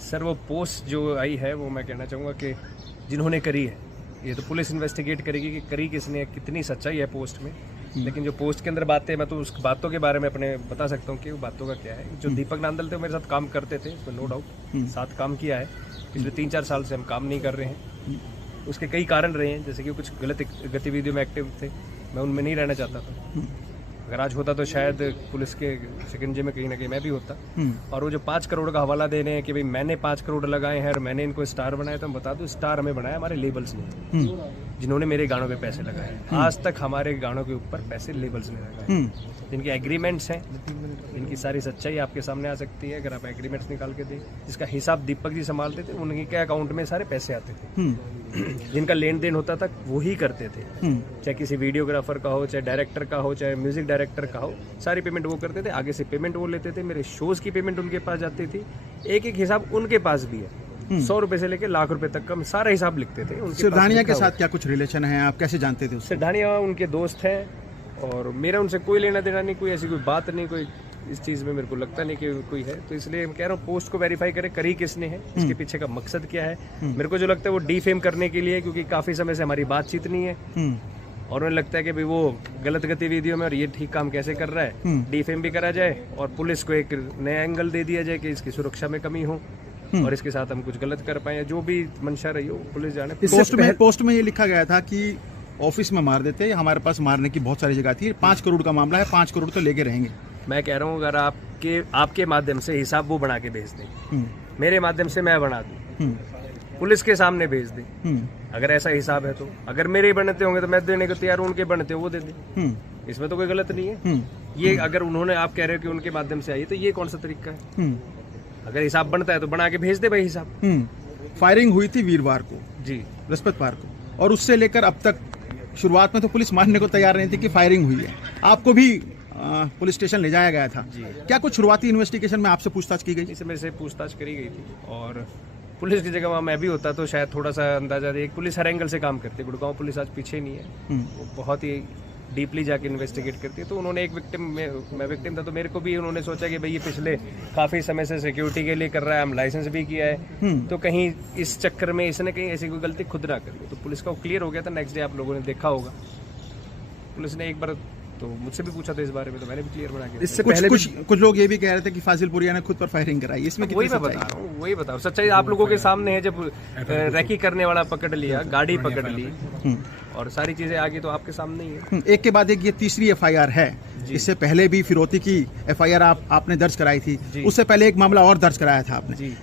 Sir वो post जो आई है वो मैं कहना चाहूँगा कि जिन्होंने करी है, ये तो पुलिस इन्वेस्टिगेट करेगी कि करी किसने, कितनी सच्चाई है पोस्ट में। लेकिन जो पोस्ट के अंदर बातें, मैं तो उस बातों के बारे में अपने बता सकता हूँ कि वो बातों का क्या है। जो दीपक नांदल थे वो मेरे साथ काम करते थे, इसमें नो डाउट, साथ काम किया है। पिछले 3-4 साल से हम काम नहीं कर रहे हैं। उसके कई कारण रहे हैं, जैसे कि कुछ गलत गतिविधियों में एक्टिव थे, मैं उनमें नहीं रहना चाहता था। अगर आज होता तो शायद पुलिस के शिकंजे में कहीं ना कहीं मैं भी होता। और वो जो 5 करोड़ का हवाला दे रहे हैं कि भाई मैंने 5 करोड़ लगाए हैं और मैंने इनको स्टार बनाया, तो हम बता दूं स्टार हमें बनाया हमारे लेबल्स ने, जिन्होंने मेरे गानों पे पैसे लगाए। आज तक हमारे गानों के ऊपर पैसे लेबल्स ने लगाए, जिनके एग्रीमेंट्स हैं, इनकी सारी सच्चाई आपके सामने आ सकती है अगर आप एग्रीमेंट्स निकाल के दें। जिसका हिसाब दीपक जी संभालते थे, उनके अकाउंट में सारे पैसे आते थे। जिनका लेन देन होता था वो ही करते थे, चाहे किसी वीडियोग्राफर का हो, चाहे डायरेक्टर का हो, चाहे म्यूजिक डायरेक्टर का हो, सारी पेमेंट वो करते थे। आगे से पेमेंट वो लेते थे, मेरे शोज की पेमेंट उनके पास जाती थी। एक एक हिसाब उनके पास भी है, 100 रुपए से लेकर लाख रुपए तक का सारा हिसाब लिखते थे। सिरधानिया के साथ क्या कुछ रिलेशन है, आप कैसे जानते थे? सिरधानिया उनके दोस्त हैं और मेरा उनसे कोई लेना देना नहीं, कोई ऐसी कोई बात नहीं, कोई इस चीज़ में मेरे को लगता नहीं कि कोई है। तो इसलिए मैं कह रहा हूँ पोस्ट को वेरीफाई करें, करी किसने है, इसके पीछे का मकसद क्या है। मेरे को जो लगता है वो डीफेम करने के लिए, क्योंकि काफ़ी समय से हमारी बातचीत नहीं है और उन्हें लगता है कि भाई वो गलत गतिविधियों में और ये ठीक काम कैसे कर रहा है, डीफेम भी करा जाए और पुलिस को एक नया एंगल दे दिया जाए कि इसकी सुरक्षा में कमी हो और इसके साथ हम कुछ गलत कर पाए। जो भी मंशा रही हो पुलिस जाने। पोस्ट में ये लिखा गया था कि ऑफिस में मार देते, हमारे पास मारने की बहुत सारी जगह थी, 5 करोड़ का मामला है, 5 करोड़ तो लेके रहेंगे। मैं कह रहा हूँ अगर आपके माध्यम से हिसाब वो बना के भेज दें, मेरे माध्यम से मैं बना दूं, पुलिस के सामने भेज दें, अगर ऐसा हिसाब है तो। अगर मेरे बनते होंगे तो मैं देने को तैयार हूँ, उनके बनते हो वो दे दें, इसमें तो कोई गलत नहीं है। ये अगर उन्होंने, आप कह रहे हो कि उनके माध्यम से आई, तो ये कौन सा तरीका है? अगर हिसाब बनता है तो बना के भेज दे भाई हिसाब। फायरिंग हुई थी वीरवार को जी, बृहस्पतिवार को, और उससे लेकर अब तक शुरुआत में तो पुलिस मानने को तैयार नहीं थी कि फायरिंग हुई है। आपको भी पुलिस स्टेशन ले जाया गया था जी। क्या कुछ शुरुआती इन्वेस्टिगेशन में आपसे पूछताछ की गई? इससे मेरे से पूछताछ करी गई थी और पुलिस की जगह मैं भी होता तो शायद थोड़ा सा अंदाजा दे। पुलिस हर एंगल से काम करती है, गुड़गांव पुलिस आज पीछे नहीं है, वो बहुत ही डीपली जाके इन्वेस्टिगेट करती है। तो उन्होंने एक विक्टिम, मैं विक्टिम था तो मेरे को भी उन्होंने सोचा कि भाई ये पिछले काफ़ी समय से सिक्योरिटी के लिए कर रहा है, हम लाइसेंस भी किया है, तो कहीं इस चक्कर में इसने कहीं ऐसी कोई गलती खुद ना कर ली। तो पुलिस का क्लियर हो गया था। नेक्स्ट डे आप लोगों ने देखा होगा, पुलिस ने एक बार तो मुझसे भी पूछा था इस बारे में, तो मैंने भी क्लियर बना के। इससे पहले कुछ लोग ये भी कह रहे थे कि फाजिलपुरिया ने खुद पर फायरिंग कराई, इसमें वही मैं बता रहा हूँ, वही बताओ सच्चाई आप लोगों के सामने है। जब रैकी करने वाला पकड़ लिया, गाड़ी पकड़ ली और सारी चीजें आ गई तो आपके सामने ही है। एक के बाद एक ये तीसरी FIR है। इससे पहले भी फिरौती की FIR आपने दर्ज कराई थी, उससे पहले एक मामला और दर्ज कराया था आपने।